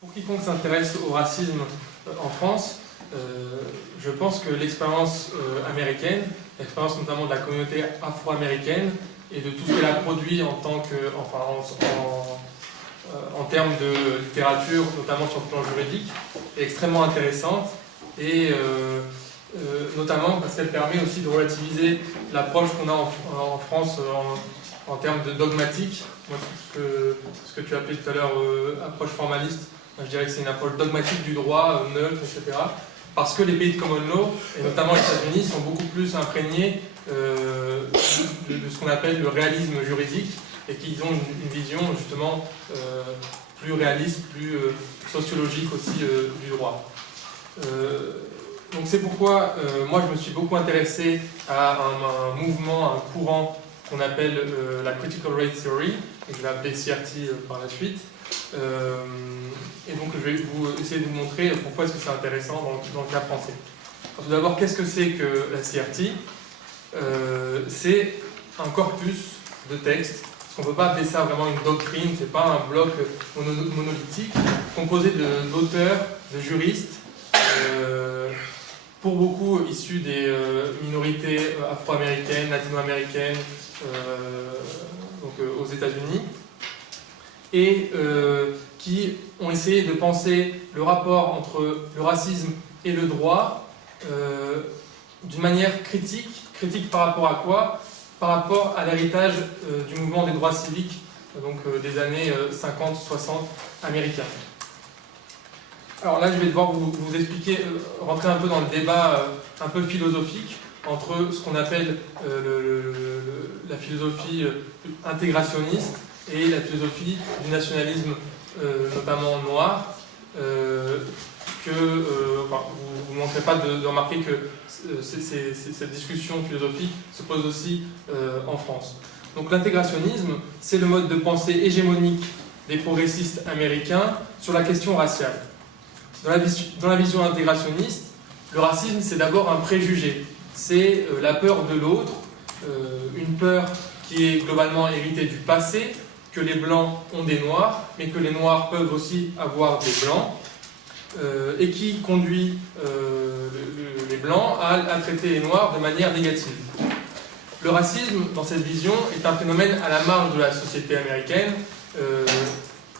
Pour quiconque s'intéresse au racisme en France, je pense que l'expérience américaine, l'expérience notamment de la communauté afro-américaine et de tout ce qu'elle a produit en tant que, en termes de littérature, notamment sur le plan juridique, est extrêmement intéressante et notamment parce qu'elle permet aussi de relativiser l'approche qu'on a en France en termes de dogmatique. Moi, ce que tu as appelé tout à l'heure approche formaliste, moi, je dirais que c'est une approche dogmatique du droit, neutre, etc. Parce que les pays de common law, et notamment les États-Unis, sont beaucoup plus imprégnés de ce qu'on appelle le réalisme juridique et qu'ils ont une vision justement plus réaliste, plus sociologique aussi du droit. Donc c'est pourquoi moi je me suis beaucoup intéressé à un mouvement, un courant qu'on appelle la Critical Race Theory, et je vais appeler CRT par la suite. Et donc je vais essayer de vous montrer pourquoi est-ce que c'est intéressant dans le cas français. Alors, tout d'abord, qu'est-ce que c'est que la CRT? C'est un corpus de textes. On ne peut pas appeler ça vraiment une doctrine, c'est pas un bloc monolithique, composé d'auteurs, de juristes, pour beaucoup issus des minorités afro-américaines, latino-américaines, aux États-Unis, et qui ont essayé de penser le rapport entre le racisme et le droit d'une manière critique par rapport à quoi? Par rapport à l'héritage du mouvement des droits civiques des années 50-60 américains. Alors là, je vais devoir vous expliquer, rentrer un peu dans le débat un peu philosophique entre ce qu'on appelle la philosophie intégrationniste et la philosophie du nationalisme, notamment noir, vous ne manquerez pas de remarquer que cette discussion philosophique se pose aussi en France. Donc l'intégrationnisme, c'est le mode de pensée hégémonique des progressistes américains sur la question raciale. Dans la vision intégrationniste, le racisme, c'est d'abord un préjugé. C'est la peur de l'autre, une peur qui est globalement héritée du passé, que les Blancs ont des Noirs, mais que les Noirs peuvent aussi avoir des Blancs, et qui conduit les Blancs à traiter les Noirs de manière négative. Le racisme, dans cette vision, est un phénomène à la marge de la société américaine,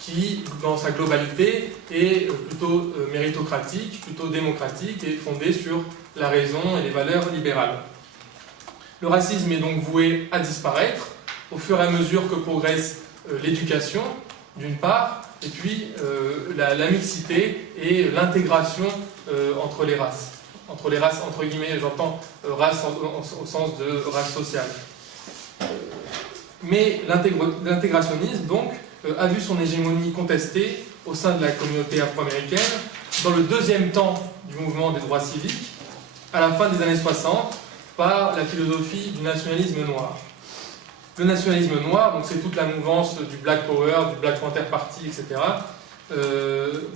qui, dans sa globalité, est plutôt méritocratique, plutôt démocratique et fondée sur la raison et les valeurs libérales. Le racisme est donc voué à disparaître au fur et à mesure que progresse l'éducation, d'une part, et puis la mixité et l'intégration entre les races. Entre les races, entre guillemets, j'entends race au sens de race sociale. Mais l'intégrationnisme, donc, a vu son hégémonie contestée au sein de la communauté afro-américaine dans le deuxième temps du mouvement des droits civiques, à la fin des années 60, par la philosophie du nationalisme noir. Le nationalisme noir, donc c'est toute la mouvance du Black Power, du Black Panther Party, etc.,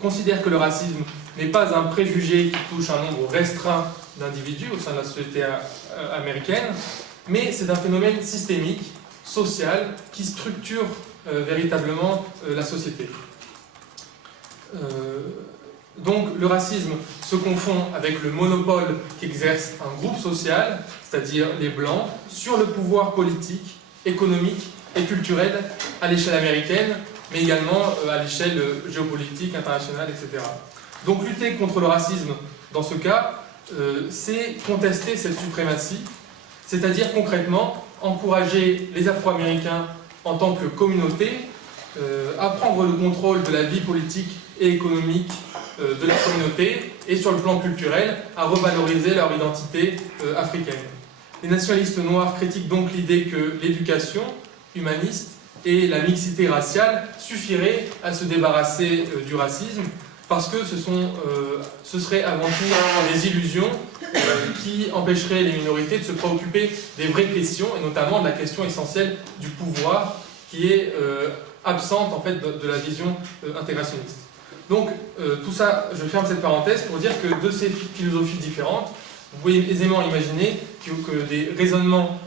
considère que le racisme n'est pas un préjugé qui touche un nombre restreint d'individus au sein de la société américaine, mais c'est un phénomène systémique, social, qui structure véritablement la société. Donc le racisme se confond avec le monopole qu'exerce un groupe social, c'est-à-dire les Blancs, sur le pouvoir politique, économique et culturel à l'échelle américaine, mais également à l'échelle géopolitique, internationale, etc. Donc lutter contre le racisme, dans ce cas, c'est contester cette suprématie, c'est-à-dire concrètement encourager les Afro-Américains en tant que communauté à prendre le contrôle de la vie politique et économique de la communauté et sur le plan culturel à revaloriser leur identité africaine. Les nationalistes noirs critiquent donc l'idée que l'éducation humaniste et la mixité raciale suffiraient à se débarrasser du racisme parce que ce serait avant tout des illusions qui empêcheraient les minorités de se préoccuper des vraies questions et notamment de la question essentielle du pouvoir qui est absente en fait de la vision intégrationniste. Donc tout ça, je ferme cette parenthèse pour dire que de ces philosophies différentes, vous pouvez aisément imaginer que des raisonnements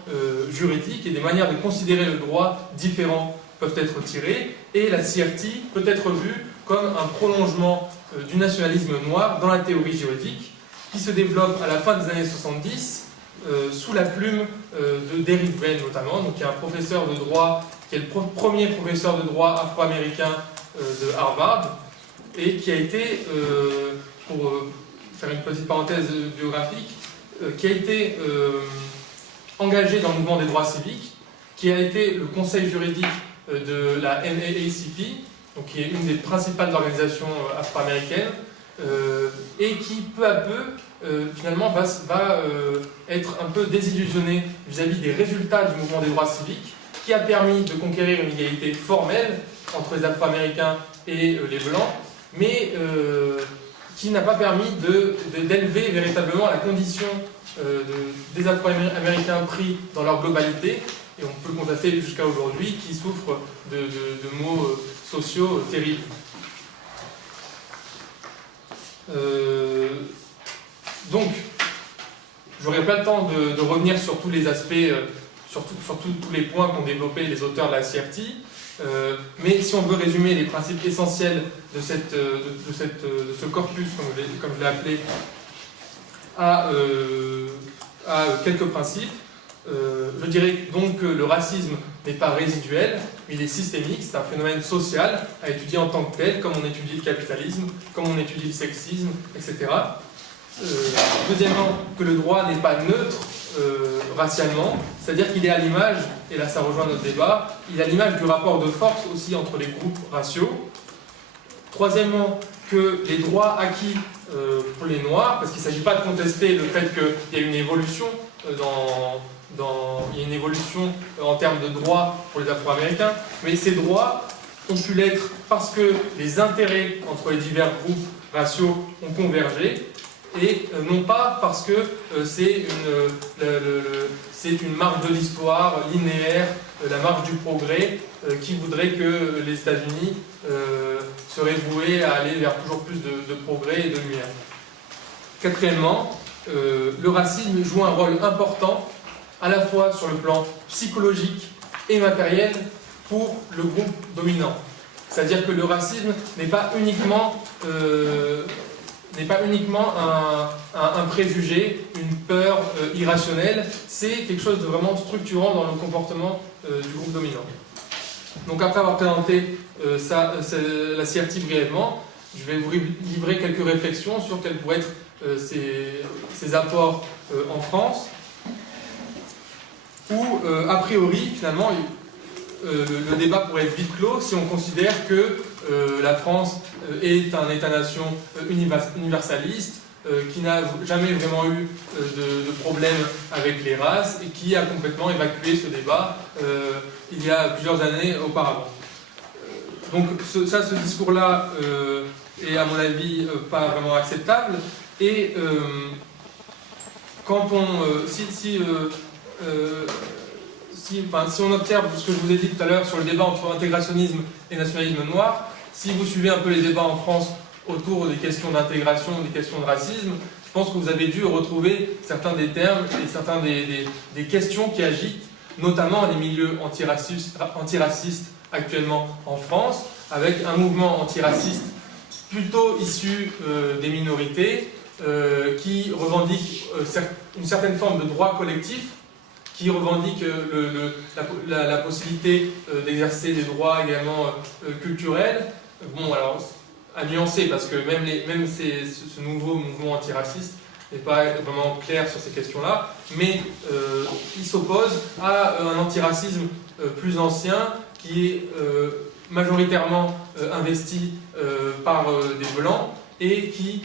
juridiques et des manières de considérer le droit différents peuvent être tirés, et la CRT peut être vue comme un prolongement du nationalisme noir dans la théorie juridique, qui se développe à la fin des années 70 sous la plume de Derrick Bell notamment, donc qui est un professeur de droit, qui est le premier professeur de droit afro-américain de Harvard, et qui a été, pour faire une petite parenthèse biographique, qui a été engagé dans le mouvement des droits civiques, qui a été le conseil juridique de la NAACP, donc qui est une des principales organisations afro-américaines, et qui peu à peu finalement va être un peu désillusionné vis-à-vis des résultats du mouvement des droits civiques, qui a permis de conquérir une égalité formelle entre les Afro-Américains et les Blancs, mais qui n'a pas permis d'élever véritablement la condition des Afro-Américains pris dans leur globalité, et on peut le constater jusqu'à aujourd'hui, qui souffrent de maux sociaux terribles. Donc, j'aurai pas le temps de revenir sur tous les aspects, sur tous les points qu'ont développés les auteurs de la CRT, mais si on veut résumer les principes essentiels de ce corpus, comme je l'ai appelé, à quelques principes, je dirais donc que le racisme n'est pas résiduel, il est systémique, c'est un phénomène social à étudier en tant que tel, comme on étudie le capitalisme, comme on étudie le sexisme, etc. Deuxièmement, que le droit n'est pas neutre racialement, c'est-à-dire qu'il est à l'image, et là ça rejoint notre débat, il est à l'image du rapport de force aussi entre les groupes raciaux. Troisièmement, que les droits acquis pour les Noirs, parce qu'il ne s'agit pas de contester le fait qu'il y a une évolution il y a une évolution en termes de droits pour les Afro-Américains, mais ces droits ont pu l'être parce que les intérêts entre les divers groupes raciaux ont convergé, et non pas parce que c'est une marche de l'histoire linéaire, la marche du progrès, qui voudrait que les États-Unis seraient voués à aller vers toujours plus de progrès et de lumière. Quatrièmement, le racisme joue un rôle important à la fois sur le plan psychologique et matériel pour le groupe dominant. C'est-à-dire que le racisme n'est pas uniquement un préjugé, une peur irrationnelle, c'est quelque chose de vraiment structurant dans le comportement du groupe dominant. Donc après avoir présenté la CRT brièvement, je vais vous livrer quelques réflexions sur quels pourraient être ses apports en France, où a priori finalement le débat pourrait être vite clos si on considère que la France est un État-nation universaliste, qui n'a jamais vraiment eu de problème avec les races et qui a complètement évacué ce débat il y a plusieurs années auparavant. Donc ce discours-là est à mon avis pas vraiment acceptable, et quand si on observe ce que je vous ai dit tout à l'heure sur le débat entre intégrationnisme et nationalisme noir, si vous suivez un peu les débats en France autour des questions d'intégration, des questions de racisme, je pense que vous avez dû retrouver certains des termes et certains des questions qui agitent, notamment les milieux antiracistes actuellement en France, avec un mouvement antiraciste plutôt issu des minorités, qui revendique une certaine forme de droit collectif, qui revendique la possibilité d'exercer des droits également culturels. Bon, alors, à nuancer, parce que même ce nouveau mouvement antiraciste n'est pas vraiment clair sur ces questions-là, mais il s'oppose à un antiracisme plus ancien, qui est majoritairement investi par des Blancs, et qui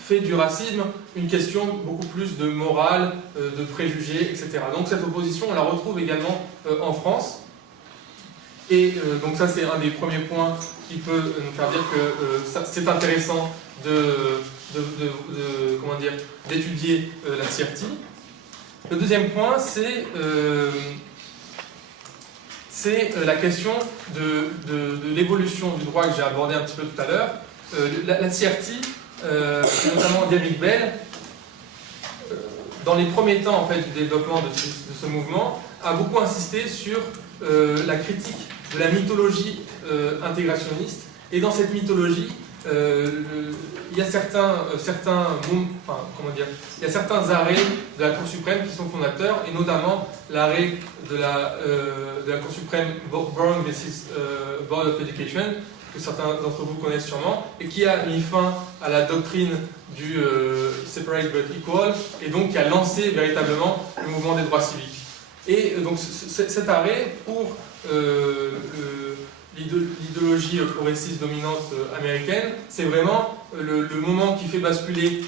fait du racisme une question beaucoup plus de morale, de préjugés, etc. Donc cette opposition, on la retrouve également en France. Et donc ça, c'est un des premiers points qui peut nous faire dire que c'est intéressant d'étudier la CRT. Le deuxième point, c'est la question de l'évolution du droit que j'ai abordé un petit peu tout à l'heure. La CRT, notamment Derrick Bell, dans les premiers temps en fait, du développement de ce mouvement, a beaucoup insisté sur la critique de la mythologie intégrationniste. Et dans cette mythologie, il y a certains arrêts de la Cour suprême qui sont fondateurs, et notamment l'arrêt de la Cour suprême Brown vs Board of Education, que certains d'entre vous connaissent sûrement, et qui a mis fin à la doctrine du separate but equal, et donc qui a lancé véritablement le mouvement des droits civiques. Et donc cet arrêt, pour l'idéologie progressiste dominante américaine, c'est vraiment le moment qui fait basculer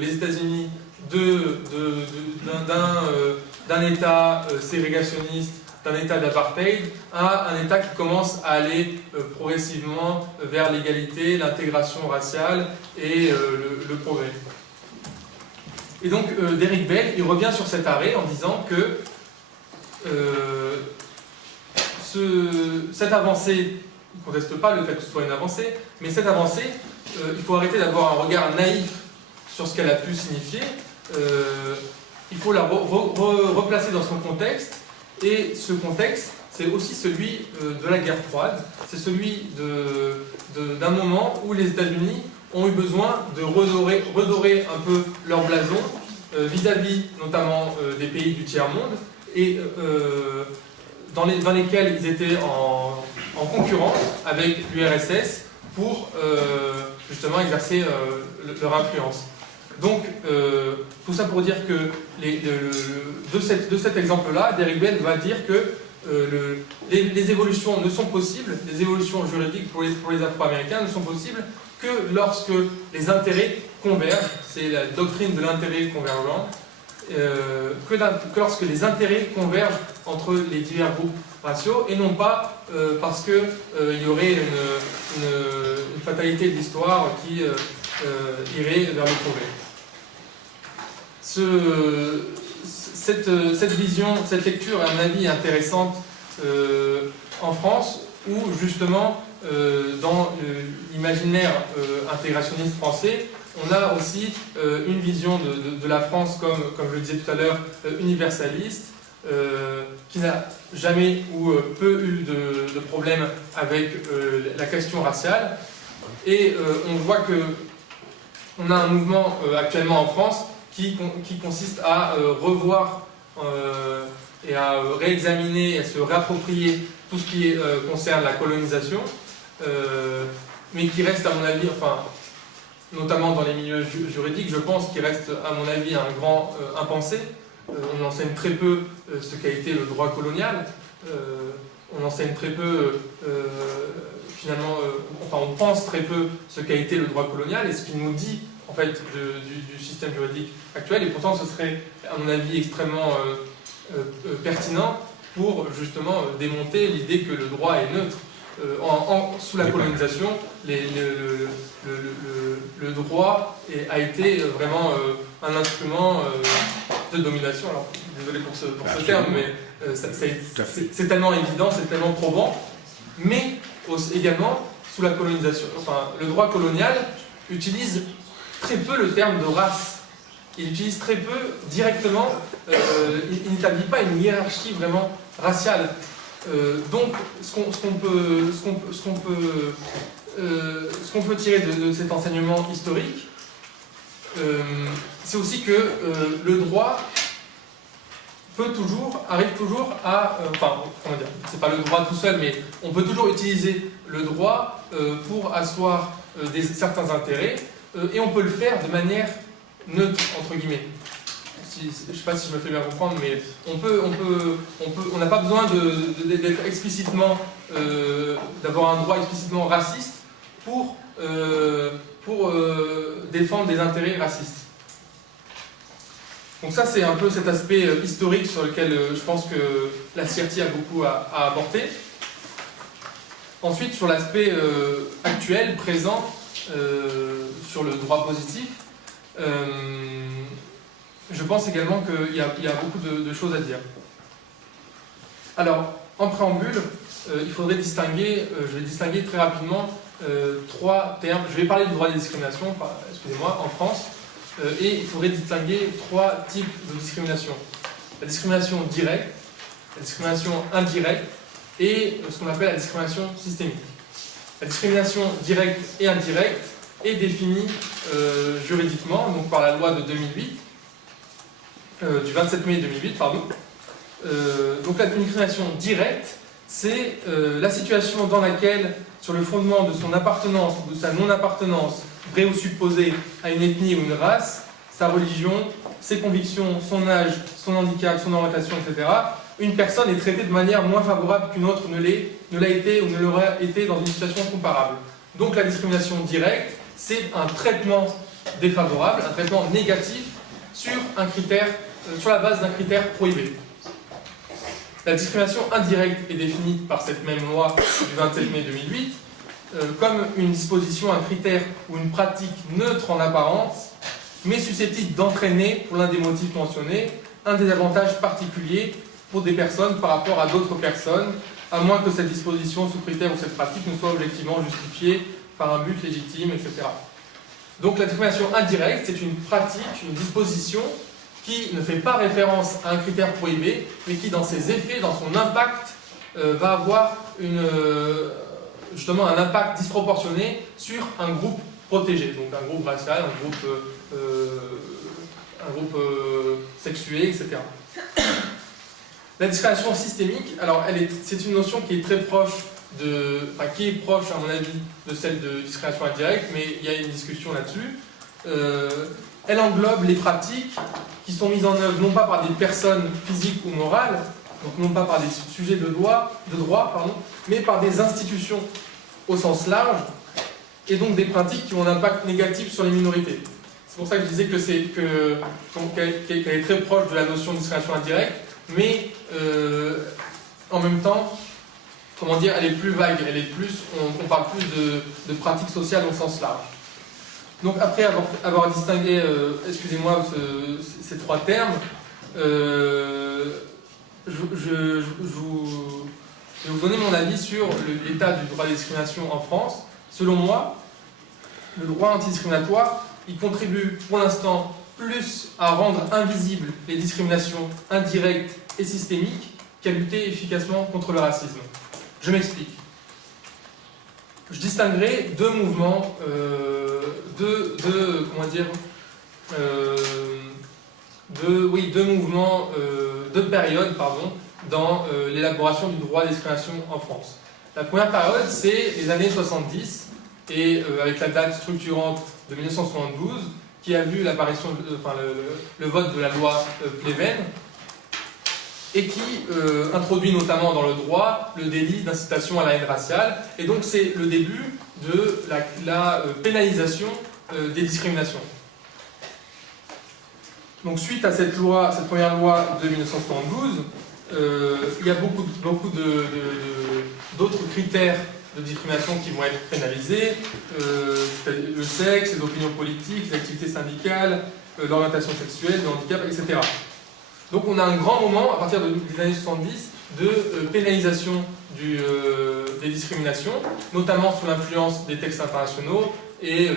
les États-Unis d'un État ségrégationniste, d'un État d'apartheid, à un État qui commence à aller progressivement vers l'égalité, l'intégration raciale et le progrès. Et donc Derrick Bell, il revient sur cet arrêt en disant que cette avancée, il ne conteste pas le fait que ce soit une avancée, mais cette avancée, il faut arrêter d'avoir un regard naïf sur ce qu'elle a pu signifier, il faut la replacer dans son contexte, et ce contexte, c'est aussi celui de la guerre froide, c'est celui d'un moment où les États-Unis ont eu besoin de redorer un peu leur blason vis-à-vis notamment des pays du tiers-monde, et dans lesquels ils étaient en concurrence avec l'URSS pour justement exercer leur influence. Donc, tout ça pour dire que de cet exemple-là, Derrick Bell va dire que les évolutions ne sont possibles, les évolutions juridiques pour les Afro-Américains ne sont possibles que lorsque les intérêts convergent, c'est la doctrine de l'intérêt convergent, que lorsque les intérêts convergent entre les divers groupes raciaux, et non pas parce qu'il y aurait une fatalité de l'histoire qui irait vers le progrès. Cette vision, cette lecture, à mon avis, est intéressante en France, où justement, dans l'imaginaire intégrationniste français, on a aussi une vision de la France comme je le disais tout à l'heure, universaliste, qui n'a jamais ou peu eu de problème avec la question raciale. Et on voit qu'on a un mouvement actuellement en France qui consiste à revoir et à réexaminer, à se réapproprier tout ce qui concerne la colonisation, mais qui reste, à mon avis, notamment dans les milieux juridiques, je pense qu'il reste, à mon avis, un grand impensé. On enseigne très peu ce qu'a été le droit colonial. On enseigne très peu, finalement, on pense très peu ce qu'a été le droit colonial et ce qu'il nous dit, en fait, du système juridique actuel. Et pourtant, ce serait, à mon avis, extrêmement pertinent pour, justement, démonter l'idée que le droit est neutre. Sous la colonisation, le droit a été vraiment un instrument de domination. Alors, désolé pour ce terme, mais c'est tellement évident, c'est tellement probant. Mais également, sous la colonisation, le droit colonial utilise très peu le terme de race. Il utilise très peu directement, il n'établit pas une hiérarchie vraiment raciale. Donc, ce qu'on peut tirer de cet enseignement historique, c'est aussi que le droit arrive toujours à... comment dire, c'est pas le droit tout seul, mais on peut toujours utiliser le droit pour asseoir certains intérêts, et on peut le faire de manière neutre, entre guillemets. Je ne sais pas si je me fais bien comprendre, mais on n'a pas besoin d'être explicitement, d'avoir un droit explicitement raciste pour défendre des intérêts racistes. Donc ça, c'est un peu cet aspect historique sur lequel je pense que la CRT a beaucoup à apporter. Ensuite, sur l'aspect actuel, présent, sur le droit positif, je pense également qu'il y a beaucoup de choses à dire. Alors, en préambule, il faudrait distinguer, je vais distinguer très rapidement trois termes. Je vais parler du droit des discriminations, excusez-moi, en France, et il faudrait distinguer trois types de discrimination. La discrimination directe, la discrimination indirecte et ce qu'on appelle la discrimination systémique. La discrimination directe et indirecte est définie juridiquement donc par la loi de 2008, du 27 mai 2008, pardon. Donc la discrimination directe, c'est la situation dans laquelle, sur le fondement de son appartenance ou de sa non-appartenance, vraie ou supposée, à une ethnie ou une race, sa religion, ses convictions, son âge, son handicap, son orientation, etc., une personne est traitée de manière moins favorable qu'une autre ne l'a été ou ne l'aurait été dans une situation comparable. Donc la discrimination directe, c'est un traitement défavorable, un traitement négatif sur un critère, sur la base d'un critère prohibé. La discrimination indirecte est définie par cette même loi du 27 mai 2008 comme une disposition, un critère ou une pratique neutre en apparence, mais susceptible d'entraîner, pour l'un des motifs mentionnés, un désavantage particulier pour des personnes par rapport à d'autres personnes, à moins que cette disposition, ce critère ou cette pratique ne soit objectivement justifiée par un but légitime, etc. Donc la discrimination indirecte, c'est une pratique, une disposition qui ne fait pas référence à un critère prohibé, mais qui, dans ses effets, dans son impact, va avoir justement un impact disproportionné sur un groupe protégé, donc un groupe racial, un groupe sexué, etc. La discrimination systémique, alors c'est une notion qui est très proche qui est proche à mon avis de celle de discrimination indirecte, mais il y a une discussion là-dessus. Elle englobe les pratiques qui sont mises en œuvre non pas par des personnes physiques ou morales, donc non pas par des sujets de droit, mais par des institutions au sens large, et donc des pratiques qui ont un impact négatif sur les minorités. C'est pour ça que je disais qu'elle est très proche de la notion de discrimination indirecte, mais en même temps, comment dire, elle est plus vague, on parle plus de pratiques sociales au sens large. Donc après avoir distingué, excusez-moi, ces trois termes, je vais vous donner mon avis sur l'état du droit des discriminations en France. Selon moi, le droit antidiscriminatoire, il contribue pour l'instant plus à rendre invisibles les discriminations indirectes et systémiques qu'à lutter efficacement contre le racisme. Je m'explique. Je distinguerai deux mouvements, deux périodes, dans l'élaboration du droit des discriminations en France. La première période, c'est les années 70, et avec la date structurante de 1972, qui a vu l'apparition, le vote de la loi Pleven, et qui introduit notamment dans le droit le délit d'incitation à la haine raciale, et donc c'est le début de la pénalisation des discriminations. Donc suite à cette première loi de 1972, il y a beaucoup d'autres critères de discrimination qui vont être pénalisés, le sexe, les opinions politiques, les activités syndicales, l'orientation sexuelle, le handicap, etc. Donc on a un grand moment, à partir des années 70, de pénalisation des discriminations, notamment sous l'influence des textes internationaux et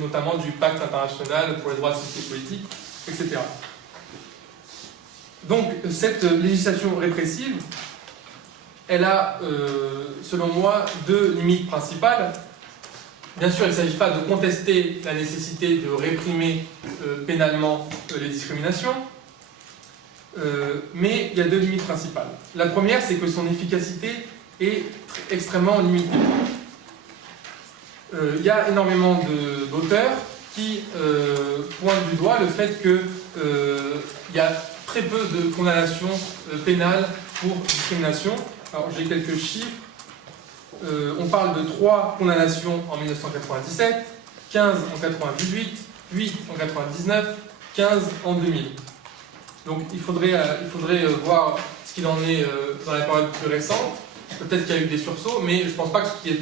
notamment du pacte international pour les droits civiques et politiques, etc. Donc cette législation répressive, elle a, selon moi, deux limites principales. Bien sûr, il ne s'agit pas de contester la nécessité de réprimer pénalement les discriminations, mais il y a deux limites principales. La première, c'est que son efficacité est extrêmement limitée. Il y a énormément d'auteurs qui pointent du doigt le fait qu'il y a très peu de condamnations pénales pour discrimination. Alors j'ai quelques chiffres. On parle de 3 condamnations en 1997, 15 en 98, 8 en 99, 15 en 2000. Donc il faudrait voir ce qu'il en est dans la période plus récente. Peut-être qu'il y a eu des sursauts, mais je ne pense pas qu'il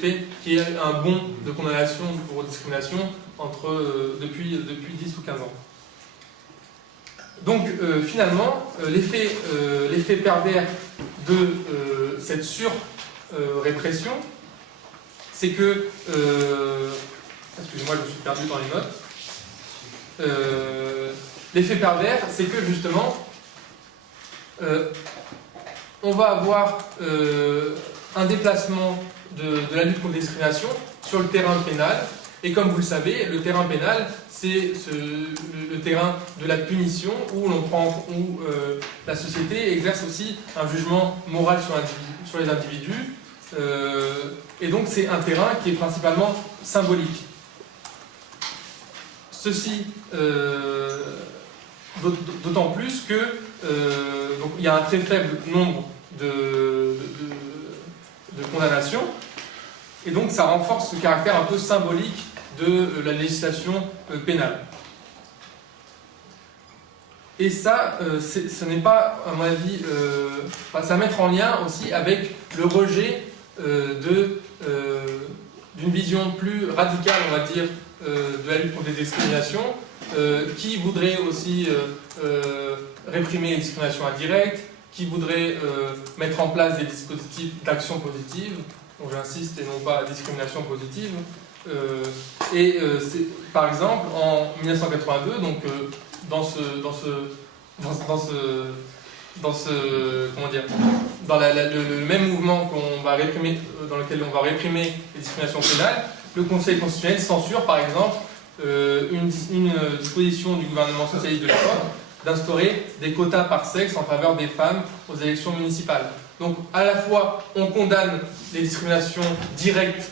y ait un bond de condamnation pour discrimination depuis 10 ou 15 ans. Donc finalement, l'effet pervers de cette sur-répression, c'est que... excusez-moi, je me suis perdu dans les notes. L'effet pervers, c'est que justement, on va avoir un déplacement de la lutte contre les discriminations sur le terrain pénal. Et comme vous le savez, le terrain pénal, c'est le terrain de la punition où la société exerce aussi un jugement moral sur les individus. Et donc c'est un terrain qui est principalement symbolique. Ceci d'autant plus que donc, il y a un très faible nombre de condamnations, et donc ça renforce ce caractère un peu symbolique de la législation pénale. Et ça, ce n'est pas, à mon avis, ça va mettre en lien aussi avec le rejet d'une vision plus radicale, on va dire, de la lutte contre les discriminations, qui voudrait aussi réprimer les discriminations indirectes, qui voudrait mettre en place des dispositifs d'action positive, donc j'insiste, et non pas discrimination positive. Par exemple, en 1982, donc le même mouvement dans lequel on va réprimer les discriminations pénales, le Conseil constitutionnel censure par exemple une disposition du gouvernement socialiste de l'époque d'instaurer des quotas par sexe en faveur des femmes aux élections municipales. Donc à la fois on condamne les discriminations directes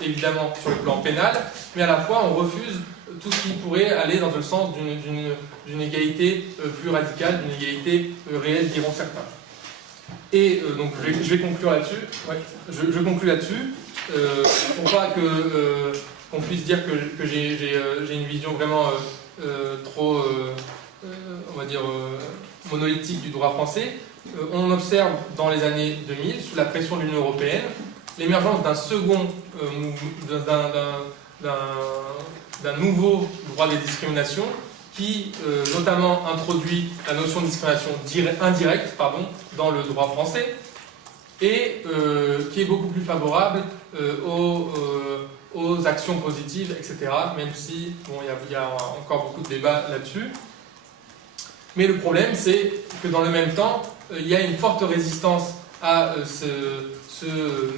évidemment sur le plan pénal, mais à la fois on refuse tout ce qui pourrait aller dans le sens d'une égalité plus radicale, d'une égalité réelle, diront certains. Et donc je vais conclure là-dessus. Ouais, je conclue là-dessus, pour pas qu'on puisse dire que j'ai une vision vraiment trop, on va dire, monolithique du droit français. On observe dans les années 2000, sous la pression de l'Union européenne, l'émergence d'un second d'un nouveau droit des discriminations qui notamment introduit la notion de discrimination indirecte dans le droit français et qui est beaucoup plus favorable aux actions positives, etc. Même si il y a encore beaucoup de débats là-dessus. Mais le problème, c'est que dans le même temps, il y a une forte résistance à ce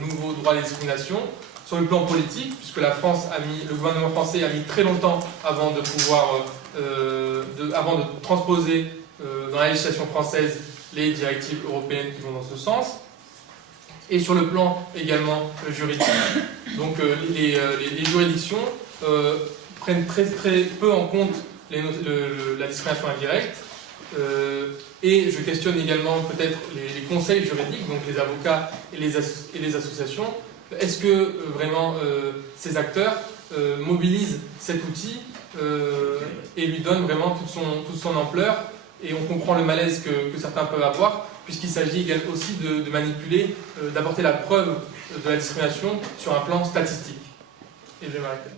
nouveau droit des discriminations sur le plan politique, puisque le gouvernement français a mis très longtemps avant de pouvoir, avant de transposer dans la législation française les directives européennes qui vont dans ce sens. Et sur le plan également juridique, donc les juridictions prennent très peu en compte la discrimination indirecte. Et je questionne également peut-être les conseils juridiques, donc les avocats et les associations. Est-ce que vraiment ces acteurs mobilisent cet outil et lui donnent vraiment toute son ampleur? Et on comprend le malaise que certains peuvent avoir, puisqu'il s'agit aussi de manipuler, d'apporter la preuve de la discrimination sur un plan statistique. Et je vais m'arrêter là.